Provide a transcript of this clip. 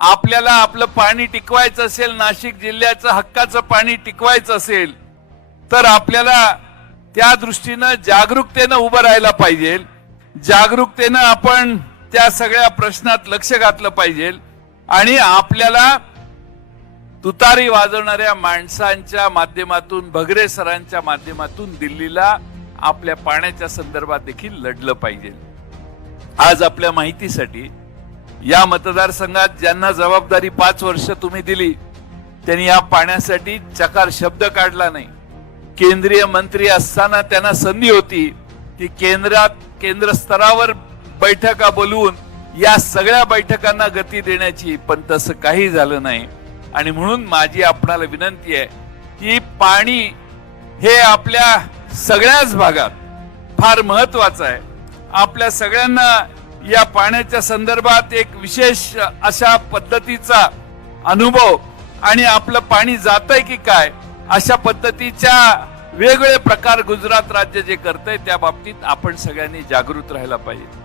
आपल्याला आपलं पाणी टिकवायचं असेल नाशिक जिल्ह्याचं हक्काचं पाणी टिकवायचं असेल तर आपल्याला त्या दृष्टीनं जागरूकतेनं उभं राहायला पाहिजे. जागरूकतेनं आपण त्या सगळ्या प्रश्नात लक्ष घातलं पाहिजे. आणि आपल्याला तुतारी वाजवणाऱ्या माणसांच्या माध्यमातून भगरे सरांच्या माध्यमातून दिल्लीला आपल्या पाण्याच्या संदर्भात देखील लढलं पाहिजे. आज आपल्या माहितीसाठी या मतदारसंघात ज्यांना जबाबदारी पाच वर्ष तुम्ही दिली त्यांनी या पाण्यासाठी चकार शब्द काढला नाही. केंद्रीय मंत्री असताना त्यांना संधी होती की केंद्रात केंद्र स्तरावर बैठका बोलवून या सगळ्या बैठकांना गती देण्याची पण तसं काही झालं नाही. आणि म्हणून माझी आपणाला विनंती आहे की पाणी हे आपल्या सगळ्याच भागात फार महत्वाचं आहे. आपल्या सगळ्यांना या पाण्याच्या संदर्भात एक विशेष अशा पद्धतीचा अनुभव आणि आपलं पाणी जातंय की काय अशा पद्धतीच्या वेगवेगळे प्रकार गुजरात राज्य जे करतंय त्या बाबतीत आपण सगळ्यांनी जागृत राहायला पाहिजे.